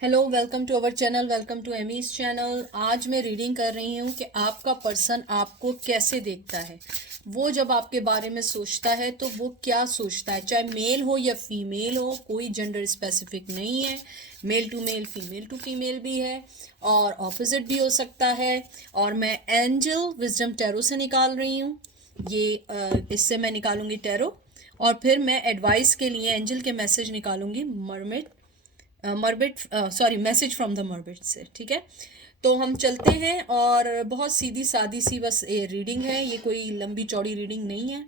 Hello, welcome to our channel, welcome to Amy's channel. आज मैं reading कर रही हूँ कि आपका पर्सन आपको कैसे देखता है। वो जब आपके बारे में सोचता है तो वो क्या सोचता है, चाहे मेल हो या फीमेल हो, कोई जेंडर स्पेसिफिक नहीं है। Male to male, female to female भी है और ऑपोजिट भी हो सकता है। और मैं एंजल विजडम टैरो से निकाल रही हूँ। इससे मैं निकालूंगी टैरो और फिर मैं एडवाइस के लिए एंजल के मैसेज निकालूंगी मरमिड, मर्बिट, सॉरी, मैसेज फ्रॉम द मर्बिट से। ठीक है, तो हम चलते हैं। और बहुत सीधी सादी सी बस ये रीडिंग है, ये कोई लंबी चौड़ी रीडिंग नहीं है।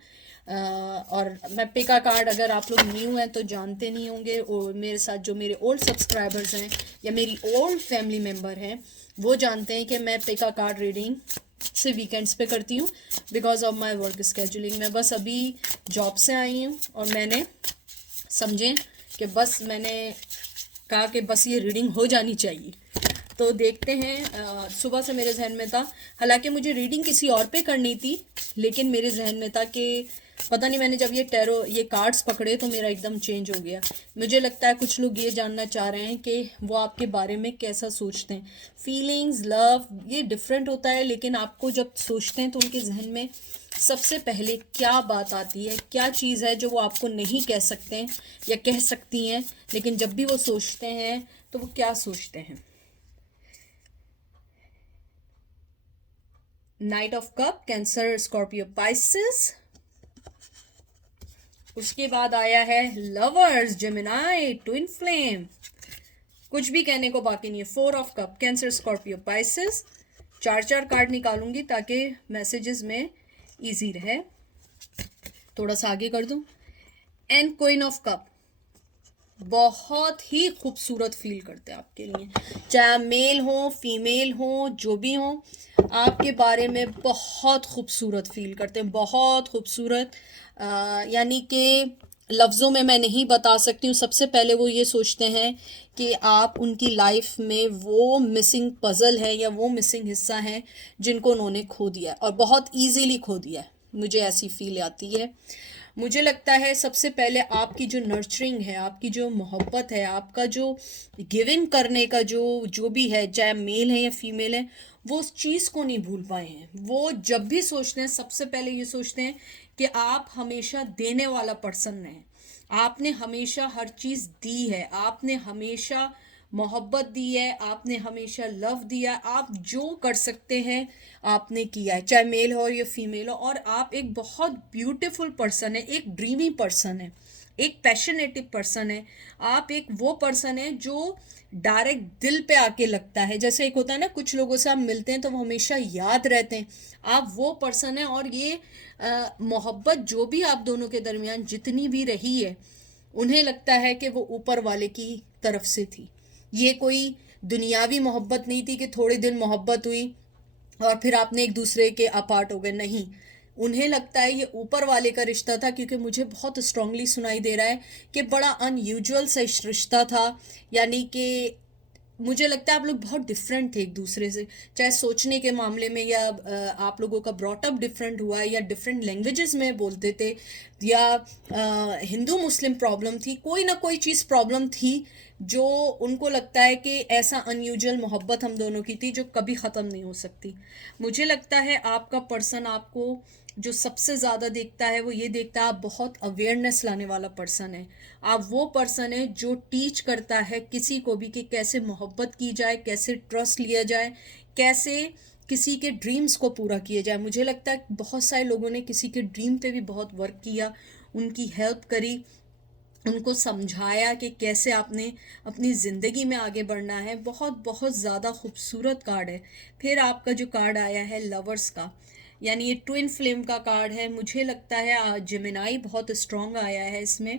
और मैं पिका कार्ड, अगर आप लोग न्यू हैं तो जानते नहीं होंगे, और मेरे साथ जो मेरे ओल्ड सब्सक्राइबर्स हैं या मेरी ओल्ड फैमिली मेम्बर हैं वो जानते हैं कि मैं पिका कार्ड रीडिंग से वीकेंड्स पे करती हूँ because of my work scheduling. मैं बस अभी जॉब से आई हूँ और मैंने समझें कि बस मैंने कहा कि बस ये रीडिंग हो जानी चाहिए। तो देखते हैं। सुबह से मेरे जहन में था, हालांकि मुझे रीडिंग किसी और पे करनी थी, लेकिन मेरे जहन में था कि पता नहीं, मैंने जब ये कार्ड्स पकड़े तो मेरा एकदम चेंज हो गया। मुझे लगता है कुछ लोग ये जानना चाह रहे हैं कि वो आपके बारे में कैसा सोचते हैं। फीलिंग्स, लव, ये डिफरेंट होता है, लेकिन आपको जब सोचते हैं तो उनके जहन में सबसे पहले क्या बात आती है, क्या चीज़ है जो वो आपको नहीं कह सकते हैं या कह सकती हैं, लेकिन जब भी वो सोचते हैं तो वो क्या सोचते हैं। Night of cup, cancer, Scorpio, Pisces. उसके बाद आया है लवर्स, जेमिनाई, ट्विन फ्लेम। कुछ भी कहने को बाकी नहीं है। Four of cup, cancer, Scorpio, Pisces. चार चार कार्ड निकालूंगी ताकि मैसेजेस में इजी रहे। थोड़ा सा आगे कर दूं। एंड क्वीन ऑफ कप, बहुत ही खूबसूरत फील करते हैं आपके लिए, चाहे मेल हो फीमेल हो, जो भी हो, आपके बारे में बहुत खूबसूरत फील करते हैं, बहुत खूबसूरत। यानी कि लफ्ज़ों में मैं नहीं बता सकती हूँ। सबसे पहले वो ये सोचते हैं कि आप उनकी लाइफ में वो मिसिंग पज़ल है या वो मिसिंग हिस्सा है जिनको उन्होंने खो दिया है, और बहुत ईजीली खो दिया है। मुझे ऐसी फील आती है। मुझे लगता है सबसे पहले आपकी जो नर्चरिंग है, आपकी जो मोहब्बत है, आपका जो गिविंग करने का जो जो भी है, चाहे मेल है या फीमेल है, वो उस चीज़ को नहीं भूल पाए हैं। वो जब भी सोचते हैं सबसे पहले ये सोचते हैं कि आप हमेशा देने वाला पर्सन हैं। आपने हमेशा हर चीज़ दी है, आपने हमेशा मोहब्बत दी है, आपने हमेशा लव दिया, आप जो कर सकते हैं आपने किया है, चाहे मेल हो या फीमेल हो। और आप एक बहुत ब्यूटीफुल पर्सन है, एक ड्रीमी पर्सन है, एक पैशनेटिव पर्सन है। आप एक वो पर्सन है जो डायरेक्ट दिल पे आके लगता है। जैसे एक होता है ना, कुछ लोगों से आप मिलते हैं तो वो हमेशा याद रहते हैं, आप वो पर्सन है। और ये मोहब्बत जो भी आप दोनों के दरमियान जितनी भी रही है, उन्हें लगता है कि वो ऊपर वाले की तरफ से थी। ये कोई दुनियावी मोहब्बत नहीं थी कि थोड़े दिन मोहब्बत हुई और फिर आपने एक दूसरे के अपार्ट हो गए, नहीं। उन्हें लगता है ये ऊपर वाले का रिश्ता था, क्योंकि मुझे बहुत स्ट्रांगली सुनाई दे रहा है कि बड़ा अनयूजुअल सा रिश्ता था। यानी कि मुझे लगता है आप लोग बहुत डिफरेंट थे एक दूसरे से, चाहे सोचने के मामले में, या आप लोगों का ब्रॉटअप डिफरेंट हुआ, या डिफरेंट लैंग्वेजेस में बोलते थे, या हिंदू मुस्लिम प्रॉब्लम थी, कोई ना कोई चीज़ प्रॉब्लम थी जो उनको लगता है कि ऐसा अनयूजुअल मोहब्बत हम दोनों की थी जो कभी ख़त्म नहीं हो सकती। मुझे लगता है आपका पर्सन आपको जो सबसे ज़्यादा देखता है वो ये देखता है, आप बहुत अवेयरनेस लाने वाला पर्सन है। आप वो पर्सन है जो टीच करता है किसी को भी कि कैसे मोहब्बत की जाए, कैसे ट्रस्ट लिया जाए, कैसे किसी के ड्रीम्स को पूरा किया जाए। मुझे लगता है बहुत सारे लोगों ने किसी के ड्रीम पे भी बहुत वर्क किया, उनकी हेल्प करी, उनको समझाया कि कैसे आपने अपनी ज़िंदगी में आगे बढ़ना है। बहुत बहुत ज़्यादा खूबसूरत कार्ड है। फिर आपका जो कार्ड आया है लवर्स का, यानी ये ट्विन फ्लेम का कार्ड है। मुझे लगता है जेमिनाई बहुत स्ट्रॉन्ग आया है इसमें।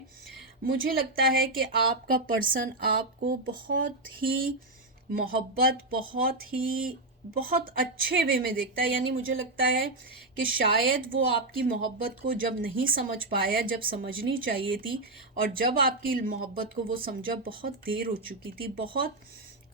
मुझे लगता है कि आपका पर्सन आपको बहुत ही मोहब्बत, बहुत अच्छे वे में देखता है। यानी मुझे लगता है कि शायद वो आपकी मोहब्बत को जब नहीं समझ पाया, जब समझनी चाहिए थी, और जब आपकी मोहब्बत को वो समझा बहुत देर हो चुकी थी, बहुत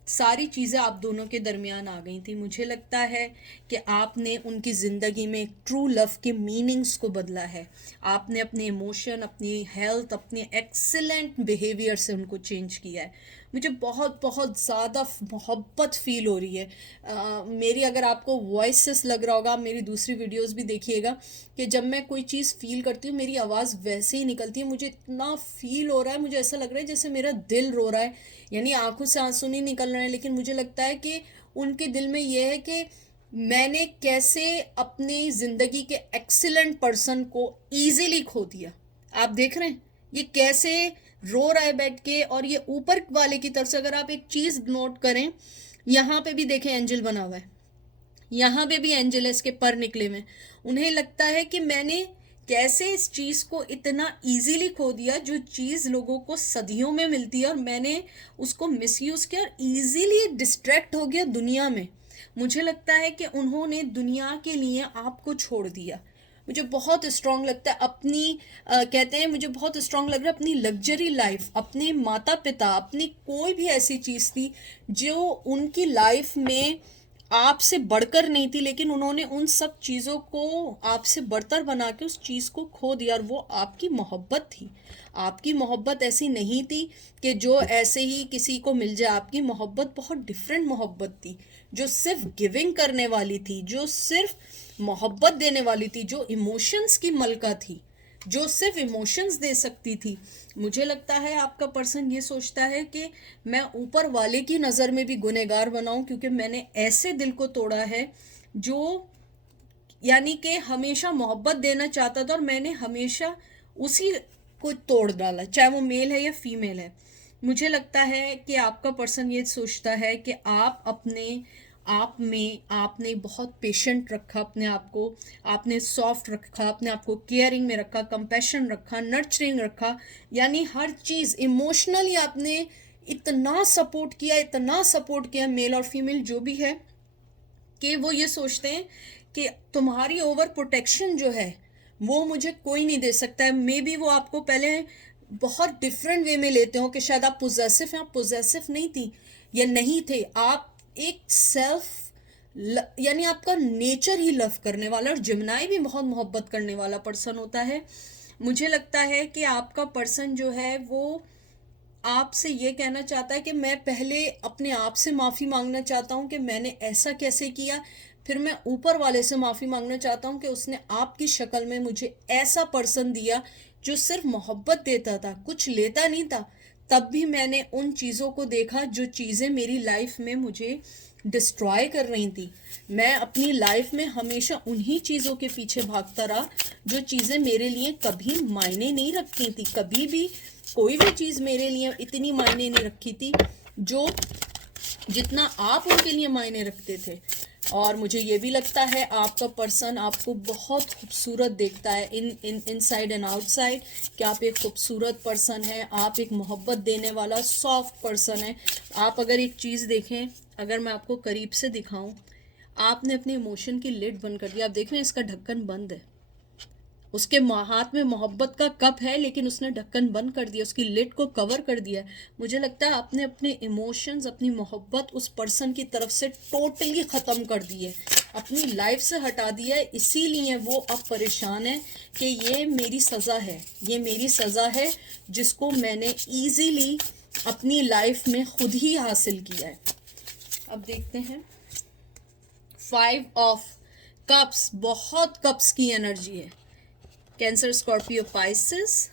सारी चीज़ें आप दोनों के दरमियान आ गई थी। मुझे लगता है कि आपने उनकी ज़िंदगी में ट्रू लव के मीनिंग्स को बदला है। आपने अपने इमोशन, अपनी हेल्थ, अपने एक्सीलेंट बिहेवियर से उनको चेंज किया है। मुझे बहुत बहुत ज़्यादा मोहब्बत फील हो रही है। मेरी, अगर आपको वॉइसेस लग रहा होगा, आप मेरी दूसरी वीडियोस भी देखिएगा कि जब मैं कोई चीज़ फील करती हूँ मेरी आवाज़ वैसे ही निकलती है। मुझे इतना फील हो रहा है, मुझे ऐसा लग रहा है जैसे मेरा दिल रो रहा है। यानी आंखों से आंसू नहीं निकल रहे हैं, लेकिन मुझे लगता है कि उनके दिल में यह है कि मैंने कैसे अपनी ज़िंदगी के एक्सीलेंट पर्सन को ईजिली खो दिया। आप देख रहे हैं ये कैसे रो रहा है बैठ के। और ये ऊपर वाले की तरफ से अगर आप एक चीज़ नोट करें, यहाँ पे भी देखें एंजल बना हुआ है, यहाँ पे भी एंजल है, इसके पर निकले हुए। उन्हें लगता है कि मैंने कैसे इस चीज़ को इतना इजीली खो दिया, जो चीज़ लोगों को सदियों में मिलती है, और मैंने उसको मिसयूज़ किया और इजीली डिस्ट्रैक्ट हो गया दुनिया में। मुझे लगता है कि उन्होंने दुनिया के लिए आपको छोड़ दिया। मुझे बहुत स्ट्रांग लगता है अपनी कहते हैं, मुझे बहुत स्ट्रांग लग रहा है अपनी लग्जरी लाइफ, अपने माता पिता, अपनी कोई भी ऐसी चीज़ थी जो उनकी लाइफ में आपसे बढ़कर नहीं थी, लेकिन उन्होंने उन सब चीज़ों को आपसे बढ़तर बना के उस चीज़ को खो दिया। और वो आपकी मोहब्बत थी। आपकी मोहब्बत ऐसी नहीं थी कि जो ऐसे ही किसी को मिल जाए। आपकी मोहब्बत बहुत डिफरेंट मोहब्बत थी, जो सिर्फ गिविंग करने वाली थी, जो सिर्फ मोहब्बत देने वाली थी, जो इमोशंस की मलका थी, जो सिर्फ इमोशंस दे सकती थी। मुझे लगता है आपका पर्सन ये सोचता है कि मैं ऊपर वाले की नज़र में भी गुनहगार बनाऊं, क्योंकि मैंने ऐसे दिल को तोड़ा है जो यानी कि हमेशा मोहब्बत देना चाहता था, और मैंने हमेशा उसी को तोड़ डाला, चाहे वो मेल है या फीमेल है। मुझे लगता है कि आपका पर्सन ये सोचता है कि आप अपने आप में आपने बहुत पेशेंट रखा अपने आप को, आपने सॉफ्ट रखा अपने आप को, केयरिंग में रखा, कंपैशन रखा, नर्चरिंग रखा, यानी हर चीज़ इमोशनली आपने इतना सपोर्ट किया, इतना सपोर्ट किया, मेल और फीमेल जो भी है, कि वो ये सोचते हैं कि तुम्हारी ओवर प्रोटेक्शन जो है वो मुझे कोई नहीं दे सकता है। मे बी वो आपको पहले बहुत डिफरेंट वे में लेते हो कि शायद आप पोजेसिव हैं। आप पोजेसिव नहीं थी या नहीं थे, आप एक सेल्फ यानी आपका नेचर ही लव करने वाला, और जिम्नाई भी बहुत मोहब्बत करने वाला पर्सन होता है। मुझे लगता है कि आपका पर्सन जो है वो आपसे ये कहना चाहता है कि मैं पहले अपने आप से माफ़ी मांगना चाहता हूँ कि मैंने ऐसा कैसे किया, फिर मैं ऊपर वाले से माफ़ी मांगना चाहता हूँ कि उसने आपकी शक्ल में मुझे ऐसा पर्सन दिया जो सिर्फ मोहब्बत देता था, कुछ लेता नहीं था। तब भी मैंने उन चीज़ों को देखा जो चीज़ें मेरी लाइफ में मुझे डिस्ट्रॉय कर रही थी। मैं अपनी लाइफ में हमेशा उन्हीं चीज़ों के पीछे भागता रहा जो चीज़ें मेरे लिए कभी मायने नहीं रखती थी। कभी भी कोई भी चीज़ मेरे लिए इतनी मायने नहीं रखी थी जो जितना आप उनके लिए मायने रखते थे। और मुझे ये भी लगता है आपका पर्सन आपको बहुत खूबसूरत देखता है, इनसाइड एंड आउटसाइड, कि आप एक खूबसूरत पर्सन है, आप एक मोहब्बत देने वाला सॉफ्ट पर्सन है। आप अगर एक चीज़ देखें, अगर मैं आपको करीब से दिखाऊं, आपने अपने इमोशन की लिड बंद कर दिया। आप देख रहे हैं इसका ढक्कन बंद है। उसके हाथ में मोहब्बत का कप है, लेकिन उसने ढक्कन बंद कर दिया, उसकी लिड को कवर कर दिया। मुझे लगता है आपने अपने इमोशंस, अपनी मोहब्बत उस पर्सन की तरफ से टोटली ख़त्म कर दी है, अपनी लाइफ से हटा दिया है। इसीलिए वो अब परेशान है कि ये मेरी सज़ा है, ये मेरी सज़ा है जिसको मैंने ईजीली अपनी लाइफ में खुद ही हासिल किया है। अब देखते हैं 5 ऑफ कप्स, बहुत कप्स की एनर्जी है। Cancer, Scorpio, Pisces,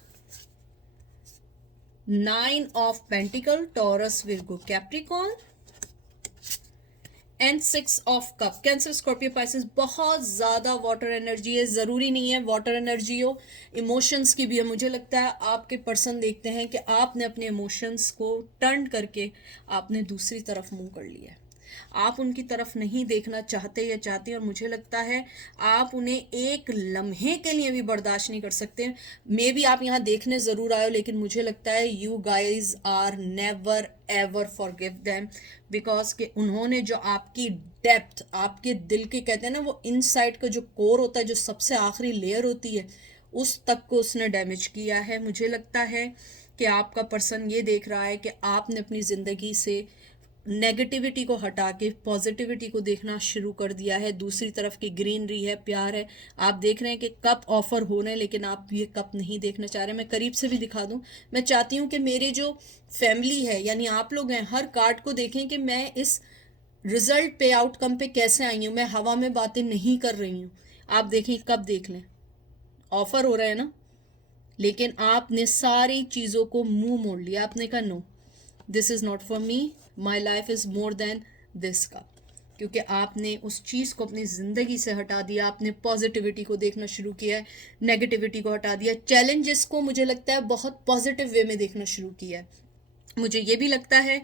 9 of pentacle, taurus, Virgo, Capricorn, and 6 of cup. Cancer, Scorpio, Pisces, बहुत ज़्यादा वाटर एनर्जी है। ज़रूरी नहीं है वाटर एनर्जी हो, इमोशंस की भी है। मुझे लगता है आपके पर्सन देखते हैं कि आपने अपने इमोशंस को टर्न करके आपने दूसरी तरफ मुंह कर लिया है। आप उनकी तरफ नहीं देखना चाहते या चाहते, और मुझे लगता है आप उन्हें एक लम्हे के लिए भी बर्दाश्त नहीं कर सकते। मे बी आप यहाँ देखने ज़रूर आए हो, लेकिन मुझे लगता है you guys are never ever forgive them, because कि उन्होंने जो आपकी डेप्थ, आपके दिल के कहते हैं ना वो इनसाइड का जो कोर होता है, जो सबसे आखिरी लेयर होती है, उस तक को उसने डैमेज किया है। मुझे लगता है कि आपका पर्सन ये देख रहा है कि आपने अपनी ज़िंदगी से नेगेटिविटी को हटा के पॉजिटिविटी को देखना शुरू कर दिया है। दूसरी तरफ की ग्रीनरी है, प्यार है। आप देख रहे हैं कि कप ऑफर हो रहे हैं, लेकिन आप ये कप नहीं देखना चाह रहे। मैं करीब से भी दिखा दूं। मैं चाहती हूँ कि मेरे जो फैमिली है यानी आप लोग हैं, हर कार्ड को देखें कि मैं इस रिजल्ट पे, आउटकम पे कैसे आई हूँ। मैं हवा में बातें नहीं कर रही हूँ। आप देखें, कब देख लें, ऑफर हो रहा है ना, लेकिन आपने सारी चीज़ों को मुंह मोड़ लिया। आपने कहा no, this is not for me, my life is more than this का। क्योंकि आपने उस चीज़ को अपनी ज़िंदगी से हटा दिया। आपने पॉजिटिविटी को देखना शुरू किया है, नेगेटिविटी को हटा दिया। चैलेंजेस को मुझे लगता है बहुत पॉजिटिव वे में देखना शुरू किया है। मुझे ये भी लगता है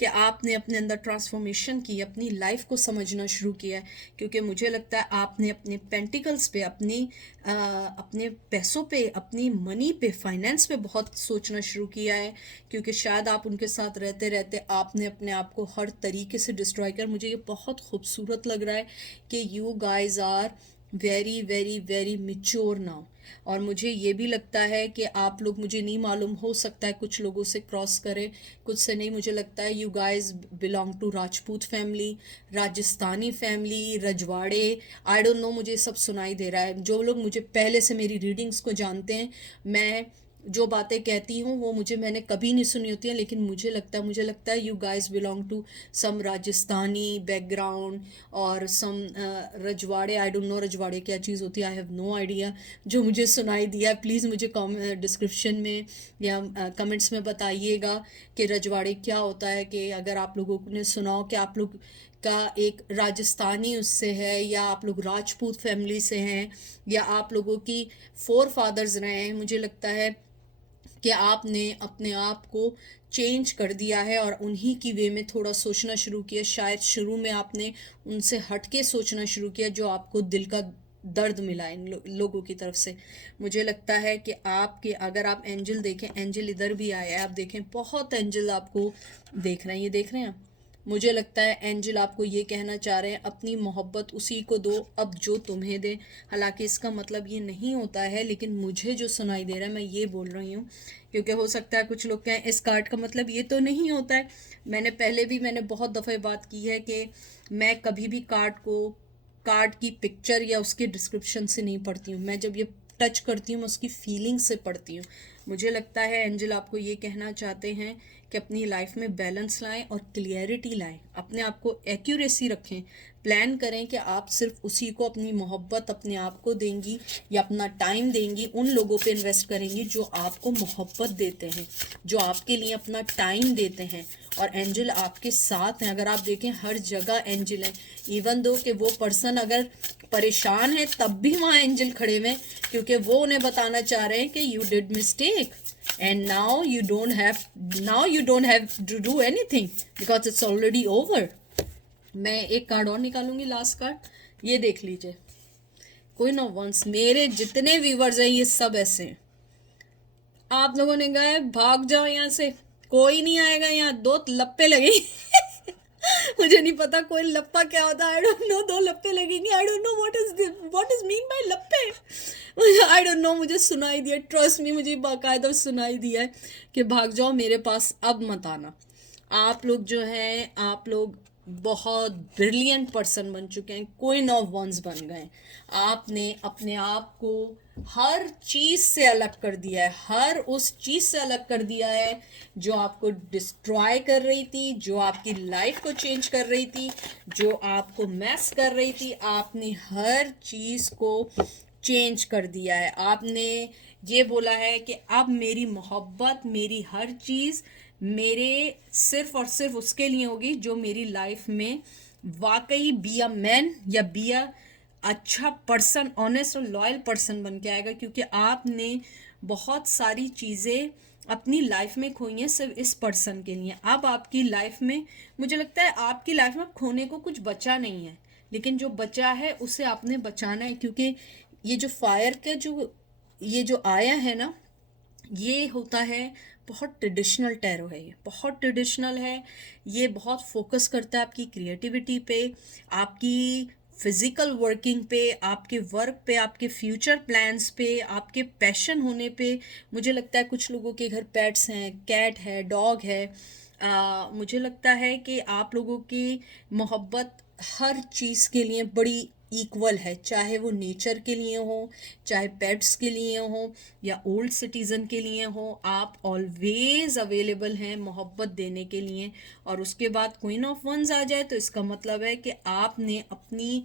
कि आपने अपने अंदर ट्रांसफॉर्मेशन की, अपनी लाइफ को समझना शुरू किया है। क्योंकि मुझे लगता है आपने अपने पेंटिकल्स पे, अपने पैसों पे, अपनी मनी पे, फाइनेंस पे बहुत सोचना शुरू किया है। क्योंकि शायद आप उनके साथ रहते रहते आपने अपने आप को हर तरीके से डिस्ट्रॉय कर। मुझे ये बहुत खूबसूरत लग रहा है कि you guys are very very very mature now. और मुझे ये भी लगता है कि आप लोग, मुझे नहीं मालूम, हो सकता है कुछ लोगों से क्रॉस करें, कुछ से नहीं। मुझे लगता है you guys belong to Rajput family, Rajasthani family, रजवाड़े, आई डोंट नो, मुझे सब सुनाई दे रहा है। जो लोग मुझे पहले से मेरी रीडिंग्स को जानते हैं, मैं जो बातें कहती हूँ वो मैंने कभी नहीं सुनी होती हैं, लेकिन मुझे लगता है you guys belong to some Rajasthani background और सम रजवाड़े। आई डोंट नो रजवाड़े क्या चीज़ होती है, आई हैव नो आइडिया। जो मुझे सुनाई दिया, प्लीज़ मुझे डिस्क्रिप्शन में या कमेंट्स में बताइएगा कि रजवाड़े क्या होता है। कि अगर आप लोगों ने सुनाओ कि आप लोग का एक राजस्थानी उससे है, या आप लोग राजपूत फैमिली से हैं, या आप लोगों की फोर फादर्स रहे हैं। मुझे लगता है कि आपने अपने आप को चेंज कर दिया है और उन्हीं की वे में थोड़ा सोचना शुरू किया। शायद शुरू में आपने उनसे हट के सोचना शुरू किया, जो आपको दिल का दर्द मिला इन लोगों की तरफ से। मुझे लगता है कि आपके, अगर आप एंजल देखें, एंजल इधर भी आया है, आप देखें बहुत एंजल आपको देख रहे हैं। ये देख रहे हैं आप? मुझे लगता है एंजल आपको ये कहना चाह रहे हैं, अपनी मोहब्बत उसी को दो अब जो तुम्हें दे। हालांकि इसका मतलब ये नहीं होता है, लेकिन मुझे जो सुनाई दे रहा है मैं ये बोल रही हूँ। क्योंकि हो सकता है कुछ लोग कहें इस कार्ड का मतलब ये तो नहीं होता है। मैंने बहुत दफ़े बात की है कि मैं कभी भी कार्ड की पिक्चर या उसके डिस्क्रिप्शन से नहीं पढ़ती हूँ। मैं जब ये टच करती हूँ मैं उसकी फीलिंग से पढ़ती हूँ। मुझे लगता है एंजल आपको ये कहना चाहते हैं कि अपनी लाइफ में बैलेंस लाएं और क्लियरिटी लाएं, अपने आप को एक्यूरेसी रखें। प्लान करें कि आप सिर्फ उसी को अपनी मोहब्बत अपने आप को देंगी या अपना टाइम देंगी, उन लोगों पे इन्वेस्ट करेंगी जो आपको मोहब्बत देते हैं, जो आपके लिए अपना टाइम देते हैं। और एंजल आपके साथ हैं। अगर आप देखें हर जगह एंजल हैं। इवन दो कि वो पर्सन अगर परेशान है तब भी वहाँ एंजल खड़े हुए हैं, क्योंकि वो उन्हें बताना चाह रहे हैं कि you did mistake and now you don't have to do anything because it's already over। मैं एक कार्ड और निकालूंगी, लास्ट कार्ड, ये देख लीजिए। Queen of wands. मेरे जितने व्यूवर्स हैं ये सब ऐसे हैं। आप लोगों ने कहा है भाग जाओ यहाँ से, कोई नहीं आएगा यहाँ, दो लप्पे लगे। मुझे नहीं पता कोई लप्पा क्या होता है, आई डोंट नो। दो लप्पे लगेंगे, I don't know what is mean by लप्पे। आई डोंट नो, मुझे सुनाई दिया, ट्रस्ट मी, मुझे बाकायदा सुनाई दिया है कि भाग जाओ मेरे पास, अब मत आना। आप लोग जो हैं, आप लोग बहुत ब्रिलियंट पर्सन बन चुके हैं, क्वीन ऑफ वंस बन गए। आपने अपने आप को हर चीज़ से अलग कर दिया है, हर उस चीज़ से अलग कर दिया है जो आपको डिस्ट्रॉय कर रही थी, जो आपकी लाइफ को चेंज कर रही थी, जो आपको मैस कर रही थी। आपने हर चीज़ को चेंज कर दिया है। आपने ये बोला है कि अब मेरी मोहब्बत, मेरी हर चीज़ मेरे सिर्फ और सिर्फ उसके लिए होगी जो मेरी लाइफ में वाकई बी अ मैन या बी अ अच्छा पर्सन, ऑनेस्ट और लॉयल पर्सन बन के आएगा। क्योंकि आपने बहुत सारी चीज़ें अपनी लाइफ में खोई हैं सिर्फ इस पर्सन के लिए। अब आपकी लाइफ में, मुझे लगता है आपकी लाइफ में खोने को कुछ बचा नहीं है, लेकिन जो बचा है उसे आपने बचाना है। क्योंकि ये जो फायर का ये जो आया है ना, ये होता है बहुत ट्रेडिशनल टैरो है। ये बहुत ट्रेडिशनल है। ये बहुत फोकस करता है आपकी क्रिएटिविटी पे, आपकी फिजिकल वर्किंग पे, आपके वर्क पे, आपके फ्यूचर प्लान्स पे, आपके पैशन होने पे। मुझे लगता है कुछ लोगों के घर पेट्स हैं, कैट है, डॉग है, मुझे लगता है कि आप लोगों की मोहब्बत हर चीज़ के लिए बड़ी इक्वल है, चाहे वो नेचर के लिए हो, चाहे पेट्स के लिए हो, या ओल्ड सिटीज़न के लिए हो। आप ऑलवेज अवेलेबल हैं मोहब्बत देने के लिए। और उसके बाद क्वीन ऑफ वंस आ जाए तो इसका मतलब है कि आपने अपनी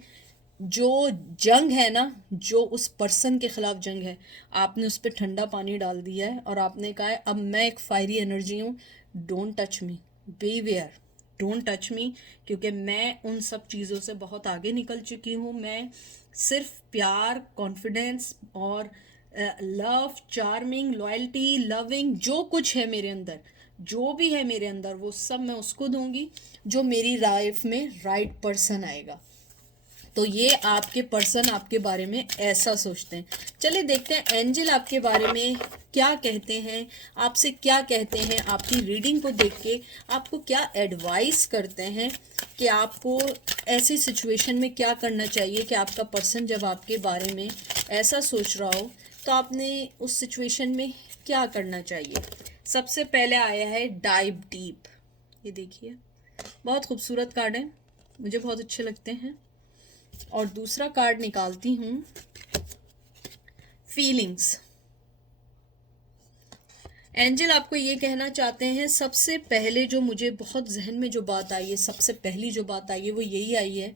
जो जंग है ना, जो उस पर्सन के खिलाफ जंग है, आपने उस पर ठंडा पानी डाल दिया है और आपने कहा है अब मैं एक फायरी एनर्जी हूँ, don't touch me, beware, don't touch me, क्योंकि मैं उन सब चीज़ों से बहुत आगे निकल चुकी हूँ। मैं सिर्फ प्यार, कॉन्फिडेंस और लव, चार्मिंग, लॉयल्टी, लविंग, जो कुछ है मेरे अंदर, जो भी है मेरे अंदर, वो सब मैं उसको दूंगी जो मेरी लाइफ में राइट पर्सन आएगा। तो ये आपके पर्सन आपके बारे में ऐसा सोचते हैं। चलिए देखते हैं एंजल आपके बारे में क्या कहते हैं, आपसे क्या कहते हैं, आपकी रीडिंग को देख के आपको क्या एडवाइस करते हैं कि आपको ऐसी सिचुएशन में क्या करना चाहिए, कि आपका पर्सन जब आपके बारे में ऐसा सोच रहा हो तो आपने उस सिचुएशन में क्या करना चाहिए। सबसे पहले आया है डाइव डीप। ये देखिए, बहुत खूबसूरत कार्ड है, मुझे बहुत अच्छे लगते हैं। और दूसरा कार्ड निकालती हूं, फीलिंग्स। एंजल आपको ये कहना चाहते हैं, सबसे पहले जो मुझे बहुत जहन में जो बात आई है, सबसे पहली जो बात आई है वो यही आई है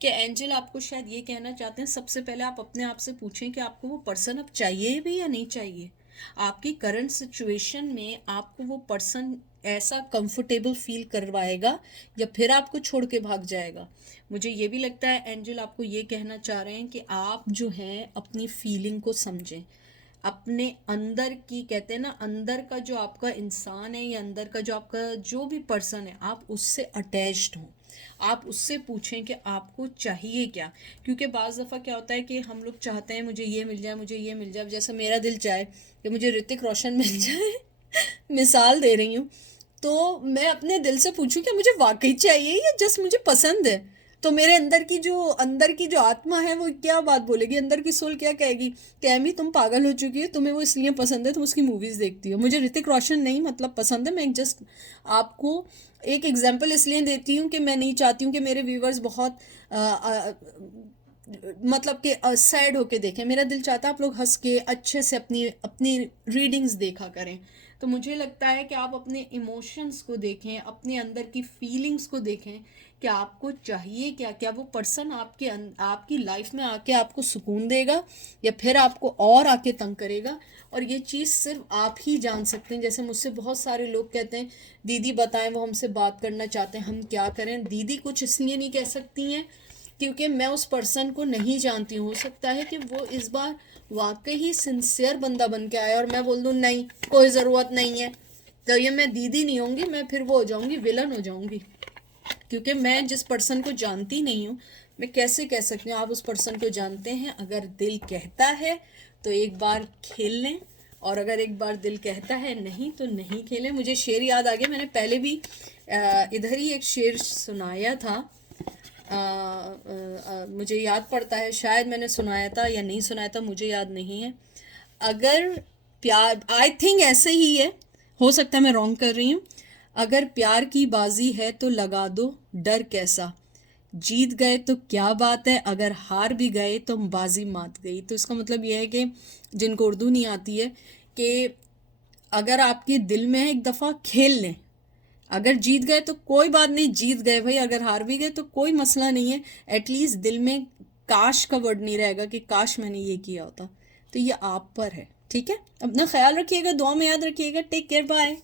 कि एंजल आपको शायद ये कहना चाहते हैं, सबसे पहले आप अपने आप से पूछें कि आपको वो पर्सन अब चाहिए भी या नहीं चाहिए। आपकी करंट सिचुएशन में आपको वो पर्सन ऐसा कंफर्टेबल फील करवाएगा या फिर आपको छोड़ के भाग जाएगा। मुझे ये भी लगता है एंजल आपको ये कहना चाह रहे हैं कि आप जो हैं अपनी फीलिंग को समझें, अपने अंदर की, कहते हैं ना, अंदर का जो आपका इंसान है या अंदर का जो आपका जो भी पर्सन है, आप उससे अटैच्ड हो। आप उससे पूछें कि आपको चाहिए क्या। क्योंकि बाज़ दफ़ा क्या होता है कि हम लोग चाहते हैं मुझे ये मिल जाए, मुझे ये मिल जाए, जैसे मेरा दिल चाहे कि मुझे ऋतिक रोशन मिल जाए मिसाल दे रही हूँ, तो मैं अपने दिल से पूछूं कि मुझे वाकई चाहिए या जस्ट मुझे पसंद है। तो मेरे अंदर की जो आत्मा है वो क्या बात बोलेगी, अंदर की सोल क्या कहेगी कि एमी तुम पागल हो चुकी है, तुम्हें वो इसलिए पसंद है, तुम उसकी मूवीज़ देखती हो। मुझे ऋतिक रोशन नहीं मतलब पसंद है, मैं जस्ट आपको एक एग्जांपल इसलिए देती हूँ कि मैं नहीं चाहती हूँ कि मेरे व्यूवर्स बहुत मतलब कि सैड होके देखें। मेरा दिल चाहता है आप लोग हंस के अच्छे से अपनी अपनी रीडिंग्स देखा करें। तो मुझे लगता है कि आप अपने इमोशंस को देखें, अपने अंदर की फीलिंग्स को देखें कि आपको चाहिए क्या, क्या वो पर्सन आपकी लाइफ में आके आपको सुकून देगा या फिर आपको और आके तंग करेगा। और ये चीज़ सिर्फ आप ही जान सकते हैं। जैसे मुझसे बहुत सारे लोग कहते हैं दीदी बताएं, वो हमसे बात करना चाहते हैं, हम क्या करें। दीदी कुछ इसलिए नहीं कह सकती हैं क्योंकि मैं उस पर्सन को नहीं जानती हूँ। हो सकता है कि वो इस बार वाकई ही सिंसियर बंदा बन के आया और मैं बोल दूँ नहीं कोई ज़रूरत नहीं है, तो ये मैं दीदी नहीं होंगी, मैं फिर वो हो जाऊँगी, विलन हो जाऊँगी। क्योंकि मैं जिस पर्सन को जानती नहीं हूँ, मैं कैसे कह सकती हूँ आप उस पर्सन को जानते हैं। अगर दिल कहता है तो एक बार खेल लें, और अगर एक बार दिल कहता है नहीं तो नहीं खेलें। मुझे शेर याद आ गया, मैंने पहले भी इधर ही एक शेर सुनाया था। मुझे याद पड़ता है, शायद मैंने सुनाया था या नहीं सुनाया था, मुझे याद नहीं है। अगर प्यार, आई थिंक ऐसे ही है, हो सकता है मैं रॉन्ग कर रही हूँ। अगर प्यार की बाजी है तो लगा दो, डर कैसा, जीत गए तो क्या बात है, अगर हार भी गए तो बाजी मात गई। तो इसका मतलब यह है कि जिनको उर्दू नहीं आती है, कि अगर आपके दिल में है एक दफ़ा खेल लें, अगर जीत गए तो कोई बात नहीं, जीत गए भाई, अगर हार भी गए तो कोई मसला नहीं है। एटलीस्ट दिल में काश का वर्ड नहीं रहेगा कि काश मैंने ये किया होता। तो ये आप पर है, ठीक है। अपना ख्याल रखिएगा, दुआ में याद रखिएगा। Take care, bye.